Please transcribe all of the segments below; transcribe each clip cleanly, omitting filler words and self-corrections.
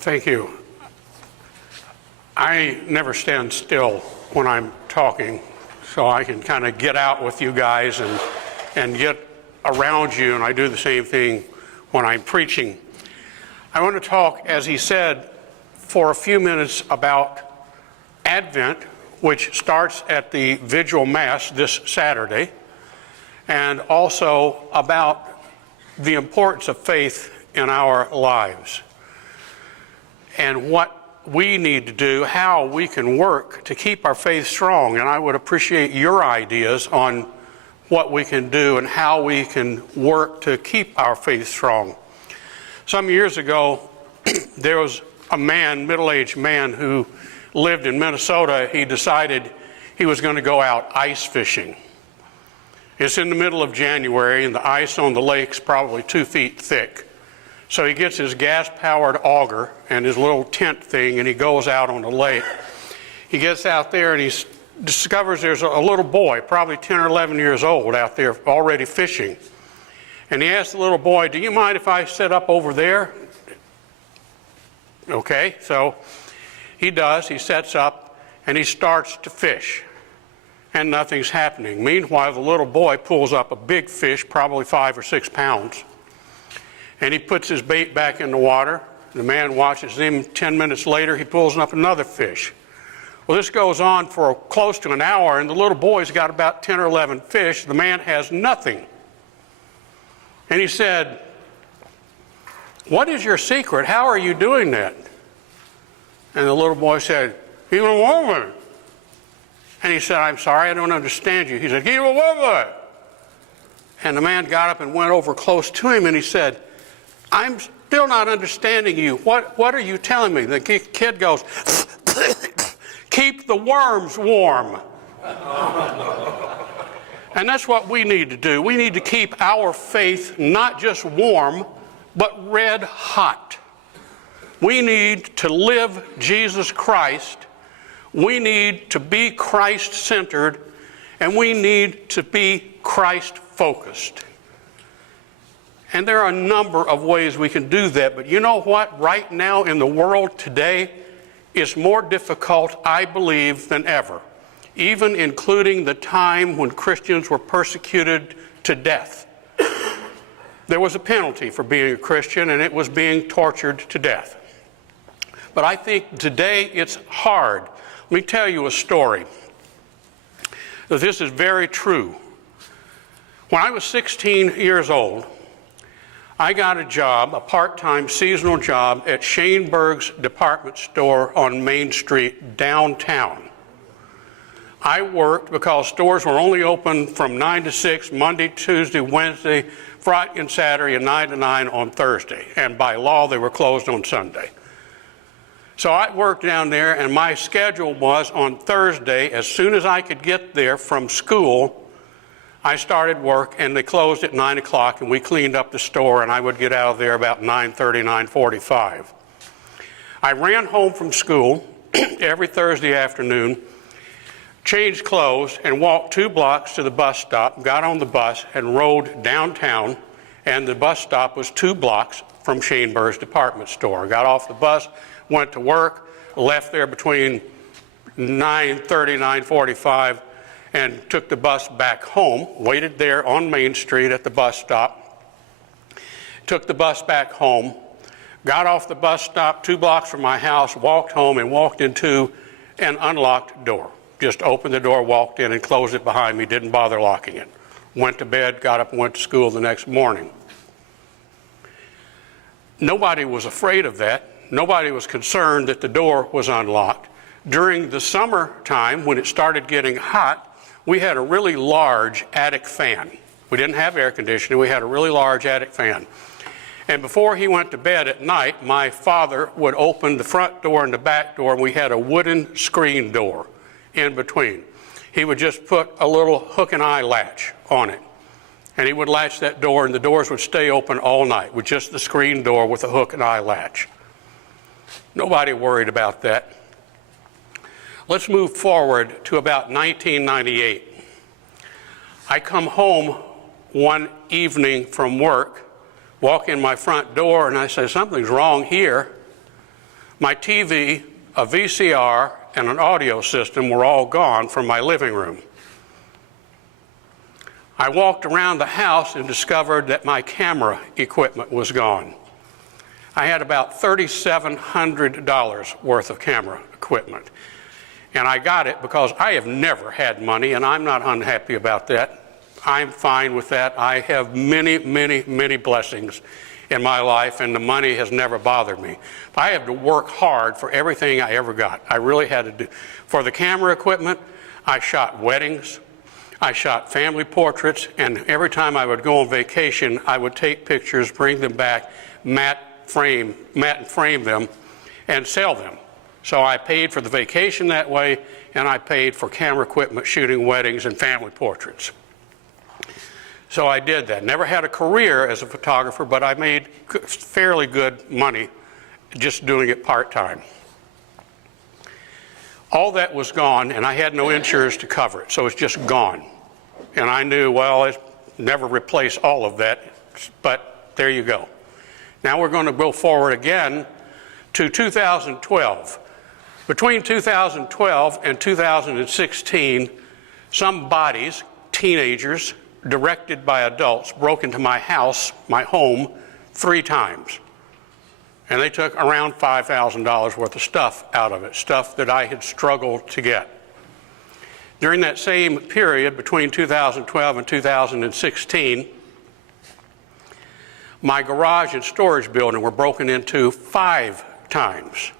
Thank you. I never stand still when I'm talking, so I can kind of get out with you guys and get around you, and I do the same thing when I'm preaching. I want to talk, as he said, for a few minutes about Advent, which starts at the Vigil Mass this Saturday, and also about the importance of faith in our lives and what we need to do, how we can work to keep our faith strong. And I would appreciate your ideas on what we can do and how we can work to keep our faith strong. Some years ago, there was a man, middle-aged man, who lived in Minnesota. He decided he was going to go out ice fishing. It's in the middle of January, and the ice on the lake's probably 2 feet thick. So he gets his gas-powered auger and his little tent thing, and he goes out on the lake. He gets out there, and he discovers there's a little boy, probably 10 or 11 years old, out there already fishing. And he asks the little boy, "Do you mind if I sit up over there?" Okay, so he does. He sets up, and he starts to fish, and nothing's happening. Meanwhile, the little boy pulls up a big fish, probably 5 or 6 pounds, and he puts his bait back in the water. The man watches him. 10 minutes later, he pulls up another fish. Well, this goes on for close to an hour, and the little boy's got about 10 or 11 fish. The man has nothing. And he said, "What is your secret? How are you doing that?" And the little boy said, "He's a woman." And he said, "I'm sorry, I don't understand you." He said, "He's a woman." And the man got up and went over close to him, and he said, "I'm still not understanding you. What are you telling me?" The kid goes, "Keep the worms warm." And that's what we need to do. We need to keep our faith not just warm, but red hot. We need to live Jesus Christ. We need to be Christ-centered, and we need to be Christ-focused. And there are a number of ways we can do that, but you know what? Right now in the world today, it's more difficult, I believe, than ever, even including the time when Christians were persecuted to death. There was a penalty for being a Christian, and it was being tortured to death. But I think today it's hard. Let me tell you a story. This is very true. When I was 16 years old, I got a job, a part-time seasonal job, at Shaneberg's department store on Main Street downtown. I worked because stores were only open from 9 to 6, Monday, Tuesday, Wednesday, Friday and Saturday, and 9 to 9 on Thursday. And by law, they were closed on Sunday. So I worked down there, and my schedule was on Thursday, as soon as I could get there from school, I started work, and they closed at 9 o'clock, and we cleaned up the store, and I would get out of there about 9:30, 9:45. I ran home from school every Thursday afternoon, changed clothes, and walked 2 blocks to the bus stop, got on the bus, and rode downtown, and the bus stop was 2 blocks from Shaneberg's department store. Got off the bus, went to work, left there between 9:30, 9:45, and took the bus back home, waited there on Main Street at the bus stop, took the bus back home, got off the bus stop 2 blocks from my house, walked home, and walked into an unlocked door. Just opened the door, walked in, and closed it behind me, didn't bother locking it. Went to bed, got up and went to school the next morning. Nobody was afraid of that. Nobody was concerned that the door was unlocked. During the summertime, when it started getting hot, we had a really large attic fan. We didn't have air conditioning. We had a really large attic fan. And before he went to bed at night, my father would open the front door and the back door, and we had a wooden screen door in between. He would just put a little hook and eye latch on it, and he would latch that door, and the doors would stay open all night with just the screen door with a hook and eye latch. Nobody worried about that. Let's move forward to about 1998. I come home one evening from work, walk in my front door, and I say, "Something's wrong here." My TV, a VCR, and an audio system were all gone from my living room. I walked around the house and discovered that my camera equipment was gone. I had about $3,700 worth of camera equipment. And I got it because I have never had money, and I'm not unhappy about that. I'm fine with that. I have many, many, many blessings in my life, and the money has never bothered me. But I have to work hard for everything I ever got. I really had to do. For the camera equipment, I shot weddings, I shot family portraits, and every time I would go on vacation, I would take pictures, bring them back, matte and frame them, and sell them. So I paid for the vacation that way, and I paid for camera equipment, shooting weddings and family portraits. So I did that. Never had a career as a photographer, but I made fairly good money just doing it part-time. All that was gone, and I had no insurance to cover it, so it's just gone. And I knew, well, I'll never replace all of that, but there you go. Now we're going to go forward again to 2012. Between 2012 and 2016, some bodies, teenagers, directed by adults, broke into my house, my home, 3 times. And they took around $5,000 worth of stuff out of it, stuff that I had struggled to get. During that same period, between 2012 and 2016, my garage and storage building were broken into 5 times.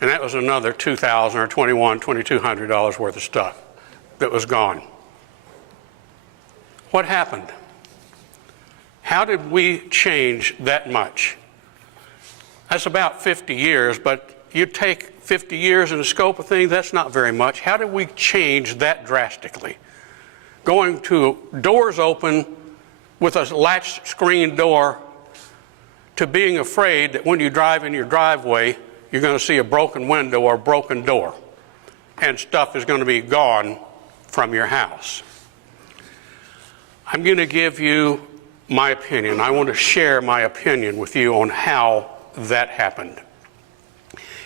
And that was another $2,000 or $2,200 worth of stuff that was gone. What happened? How did we change that much? That's about 50 years, but you take 50 years in the scope of things, that's not very much. How did we change that drastically? Going to doors open with a latch screen door to being afraid that when you drive in your driveway, you're going to see a broken window or a broken door, and stuff is going to be gone from your house. I'm going to give you my opinion. I want to share my opinion with you on how that happened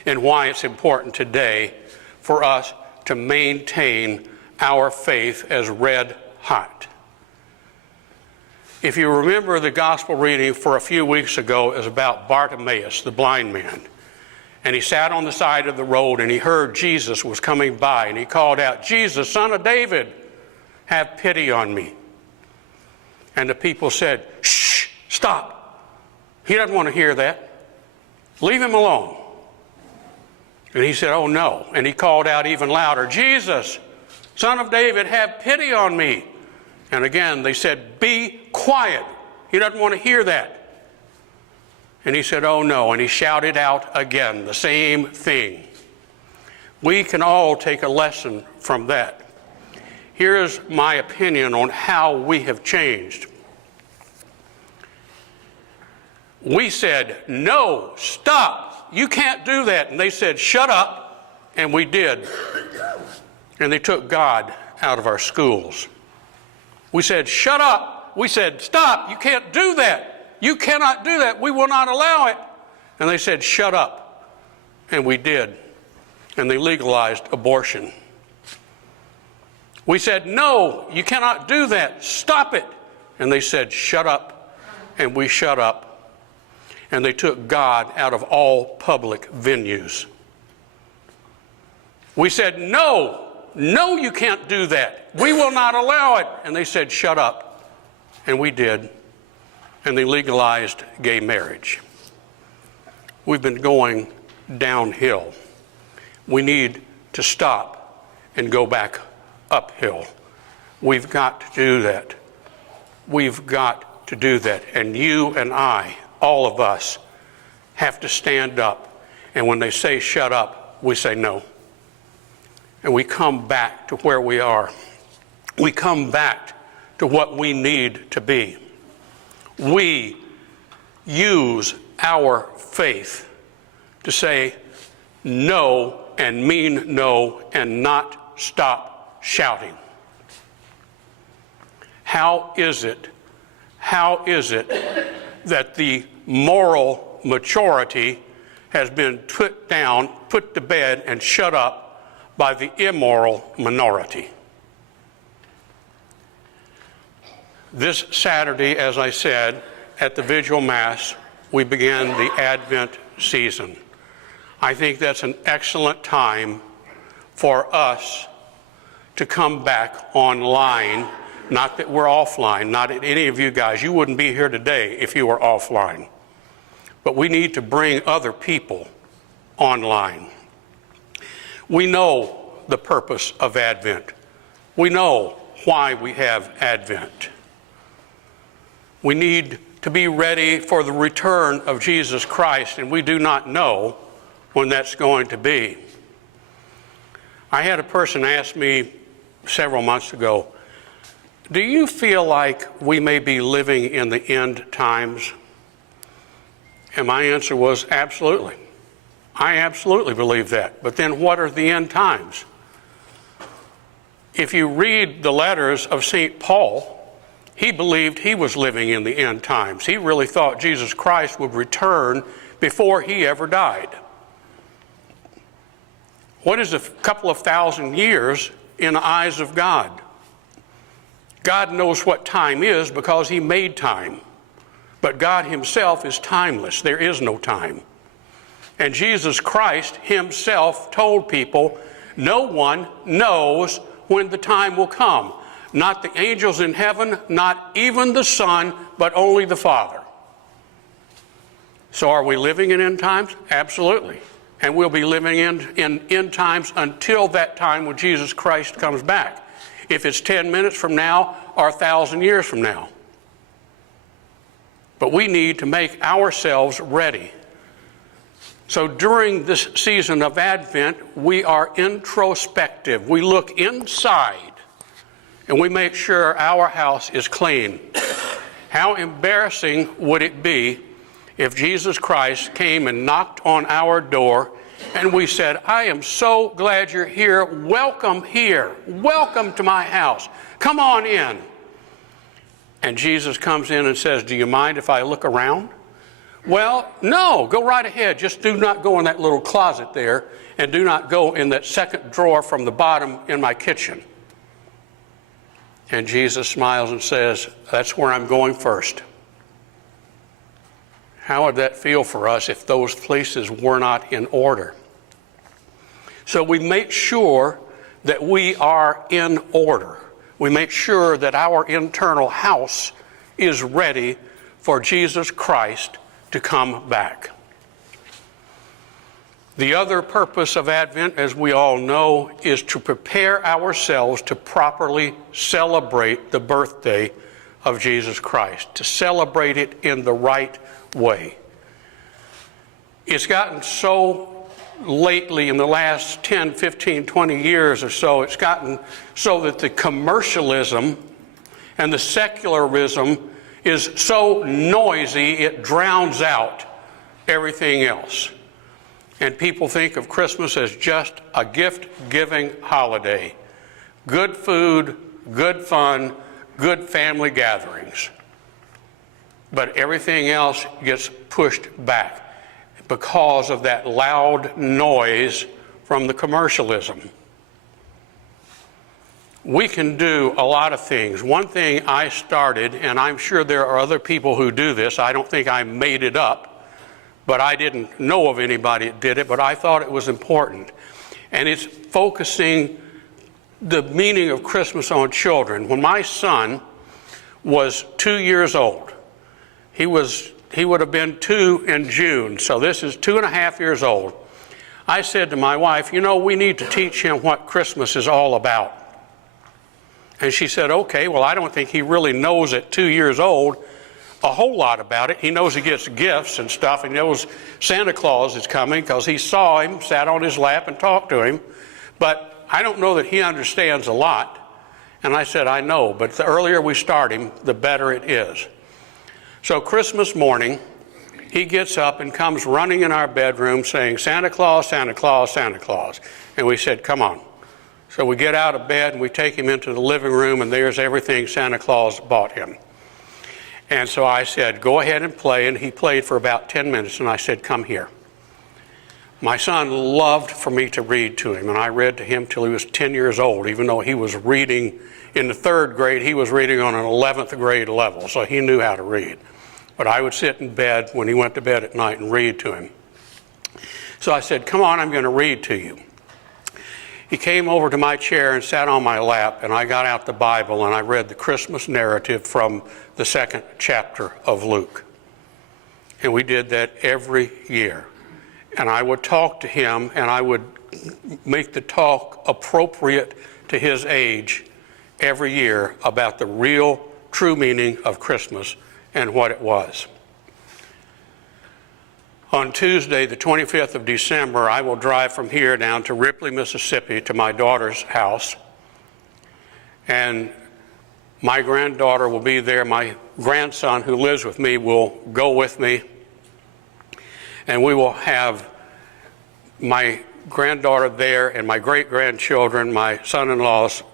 and why it's important today for us to maintain our faith as red hot. If you remember, the gospel reading for a few weeks ago is about Bartimaeus, the blind man. And he sat on the side of the road and he heard Jesus was coming by, and he called out, "Jesus, Son of David, have pity on me." And the people said, "Shh, stop. He doesn't want to hear that. Leave him alone." And he said, "Oh no." And he called out even louder, "Jesus, Son of David, have pity on me." And again they said, "Be quiet. He doesn't want to hear that." And he said, "Oh no." And he shouted out again the same thing. We can all take a lesson from that. Here's my opinion on how we have changed. We said, "No, stop. You can't do that." And they said, "Shut up." And we did. And they took God out of our schools. We said, "Shut up." We said, "Stop. You can't do that. You cannot do that. We will not allow it." And they said, "Shut up." And we did. And they legalized abortion. We said, "No, you cannot do that. Stop it." And they said, "Shut up." And we shut up. And they took God out of all public venues. We said, "No, no, you can't do that. We will not allow it." And they said, "Shut up." And we did. And they legalized gay marriage. We've been going downhill. We need to stop and go back uphill. We've got to do that. We've got to do that. And you and I, all of us, have to stand up. And when they say shut up, we say no. And we come back to where we are. We come back to what we need to be. We use our faith to say no and mean no and not stop shouting. How is it that the moral maturity has been put down, put to bed, and shut up by the immoral minority. This Saturday, as I said, at the Vigil Mass, we begin the Advent season. I think that's an excellent time for us to come back online. Not that we're offline, not any of you guys. You wouldn't be here today if you were offline. But we need to bring other people online. We know the purpose of Advent. We know why we have Advent. We need to be ready for the return of Jesus Christ, and we do not know when that's going to be. I had a person ask me several months ago, do you feel like we may be living in the end times? And my answer was absolutely. I absolutely believe that. But then what are the end times? If you read the letters of St. Paul, he believed he was living in the end times. He really thought Jesus Christ would return before he ever died. What is a couple of thousand years in the eyes of God? God knows what time is because he made time. But God himself is timeless. There is no time. And Jesus Christ himself told people, no one knows when the time will come. Not the angels in heaven, not even the Son, but only the Father. So are we living in end times? Absolutely. And we'll be living in end times until that time when Jesus Christ comes back. If it's 10 minutes from now or 1,000 years from now. But we need to make ourselves ready. So during this season of Advent, we are introspective. We look inside and we make sure our house is clean. How embarrassing would it be if Jesus Christ came and knocked on our door and we said, I am so glad you're here. Welcome here. Welcome to my house. Come on in. And Jesus comes in and says, do you mind if I look around? Well, no, go right ahead. Just do not go in that little closet there, and do not go in that second drawer from the bottom in my kitchen. And Jesus smiles and says, that's where I'm going first. How would that feel for us if those places were not in order? So we make sure that we are in order. We make sure that our internal house is ready for Jesus Christ to come back. The other purpose of Advent, as we all know, is to prepare ourselves to properly celebrate the birthday of Jesus Christ, to celebrate it in the right way. It's gotten so lately in the last 10, 15, 20 years or so, it's gotten so that the commercialism and the secularism is so noisy it drowns out everything else. And people think of Christmas as just a gift-giving holiday. Good food, good fun, good family gatherings. But everything else gets pushed back because of that loud noise from the commercialism. We can do a lot of things. One thing I started, and I'm sure there are other people who do this, I don't think I made it up, but I didn't know of anybody that did it, but I thought it was important. And it's focusing the meaning of Christmas on children. When my son was 2 years old, he would have been 2 in June, so this is 2.5 years old. I said to my wife, you know, we need to teach him what Christmas is all about. And she said, okay, well, I don't think he really knows at 2 years old a whole lot about it. He knows he gets gifts and stuff, and he knows Santa Claus is coming because he saw him, sat on his lap and talked to him. But I don't know that he understands a lot. And I said, I know, but the earlier we start him, the better it is. So Christmas morning, he gets up and comes running in our bedroom saying, Santa Claus, Santa Claus, Santa Claus. And we said, come on. So we get out of bed and we take him into the living room, and there's everything Santa Claus bought him. And so I said, go ahead and play. And he played for about 10 minutes. And I said, come here. My son loved for me to read to him, and I read to him till he was 10 years old. Even though he was reading in the 3rd grade, he was reading on an 11th grade level, so he knew how to read. But I would sit in bed when he went to bed at night and read to him. So I said, come on, I'm going to read to you. He came over to my chair and sat on my lap, and I got out the Bible and I read the Christmas narrative from the 2nd chapter of Luke. And we did that every year. And I would talk to him, and I would make the talk appropriate to his age every year about the real, true meaning of Christmas and what it was. On Tuesday, the 25th of December, I will drive from here down to Ripley, Mississippi, to my daughter's house. And my granddaughter will be there. My grandson, who lives with me, will go with me. And we will have my granddaughter there and my great-grandchildren. My son-in-law's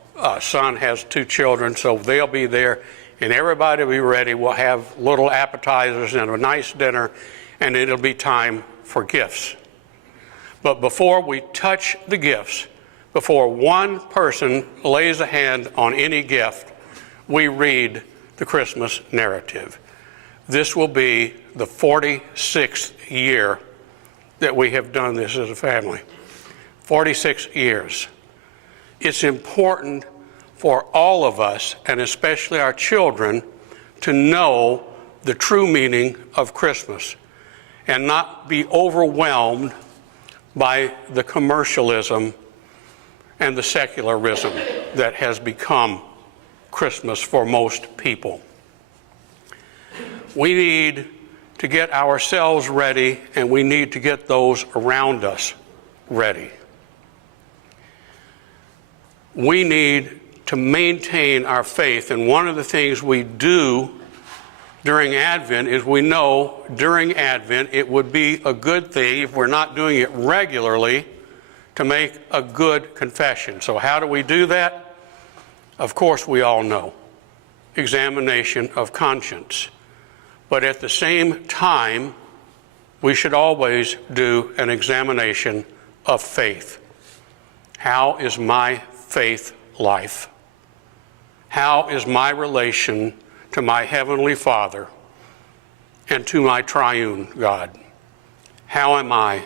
son has 2 children, so they'll be there. And everybody will be ready. We'll have little appetizers and a nice dinner, and it'll be time for gifts. But before we touch the gifts, before one person lays a hand on any gift, we read the Christmas narrative. This will be the 46th year that we have done this as a family. 46 years. It's important for all of us, and especially our children, to know the true meaning of Christmas and not be overwhelmed by the commercialism and the secularism that has become Christmas for most people. We need to get ourselves ready, and we need to get those around us ready. We need to maintain our faith, and one of the things we do during Advent is we know during Advent it would be a good thing, if we're not doing it regularly, to make a good confession. So how do we do that? Of course, we all know. Examination of conscience. But at the same time, we should always do an examination of faith. How is my faith life? How is my relation to my Heavenly Father and to my triune God? How am I?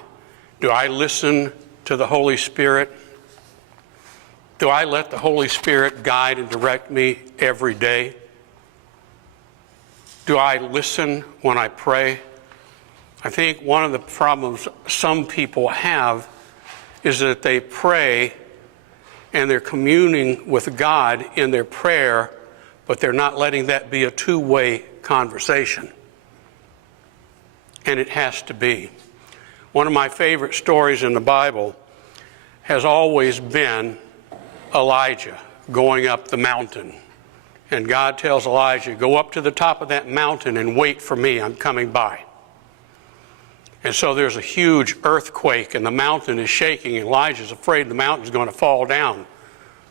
Do I listen to the Holy Spirit? Do I let the Holy Spirit guide and direct me every day? Do I listen when I pray? I think one of the problems some people have is that they pray and they're communing with God in their prayer, but they're not letting that be a two-way conversation. And it has to be. One of my favorite stories in the Bible has always been Elijah going up the mountain. And God tells Elijah, go up to the top of that mountain and wait for me, I'm coming by. And so there's a huge earthquake and the mountain is shaking. Elijah's afraid the mountain's going to fall down.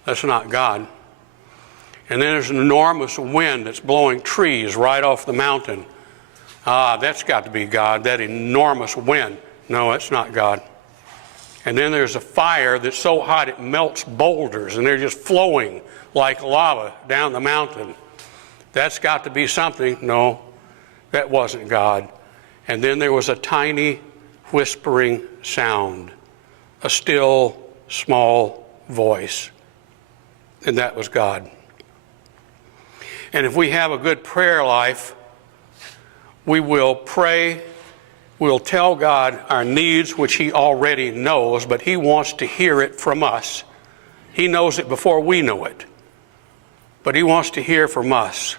That's not God. And then there's an enormous wind that's blowing trees right off the mountain. That's got to be God, that enormous wind. No, it's not God. And then there's a fire that's so hot it melts boulders and they're just flowing like lava down the mountain. That's got to be something. No, that wasn't God. And then there was a tiny whispering sound, a still, small voice. And that was God. And if we have a good prayer life, we will pray, we'll tell God our needs, which He already knows, but He wants to hear it from us. He knows it before we know it. But He wants to hear from us.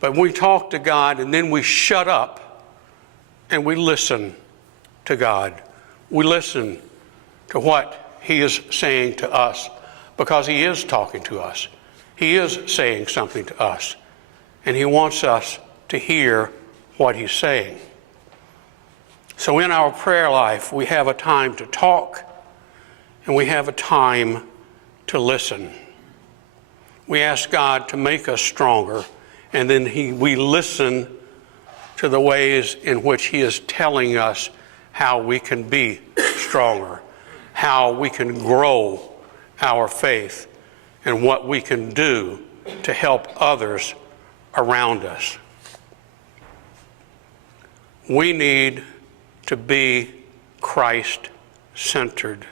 But we talk to God and then we shut up and we listen to God. We listen to what He is saying to us because He is talking to us. He is saying something to us. And He wants us to hear what He's saying. So in our prayer life, we have a time to talk and we have a time to listen. We ask God to make us stronger, and then we listen to the ways in which He is telling us how we can be stronger, how we can grow our faith, and what we can do to help others around us. We need to be Christ-centered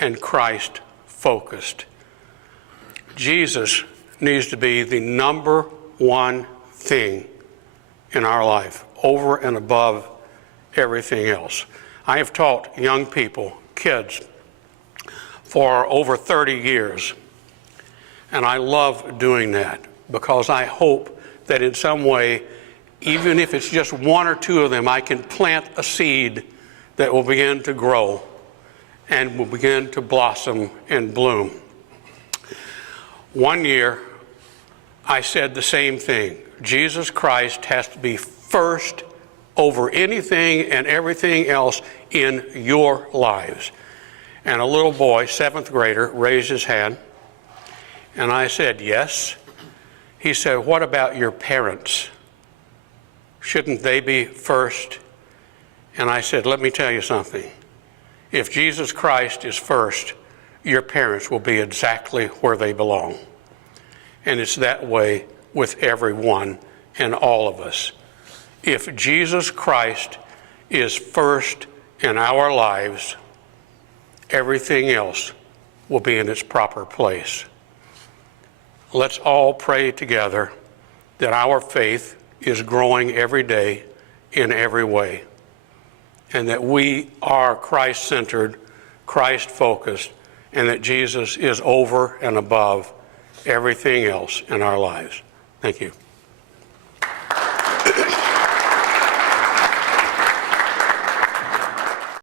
and Christ-focused. Jesus needs to be the number one thing in our life, over and above everything else. I have taught young people, kids, for over 30 years, and I love doing that because I hope that in some way, even if it's just one or two of them, I can plant a seed that will begin to grow and will begin to blossom and bloom. One year, I said the same thing. Jesus Christ has to be first over anything and everything else in your lives. And a little boy, 7th grader, raised his hand, and I said, yes. He said, what about your parents? Shouldn't they be first? And I said, let me tell you something. If Jesus Christ is first, your parents will be exactly where they belong. And it's that way with everyone and all of us. If Jesus Christ is first in our lives, everything else will be in its proper place. Let's all pray together that our faith is growing every day in every way, and that we are Christ-centered, Christ-focused, and that Jesus is over and above everything else in our lives. Thank you.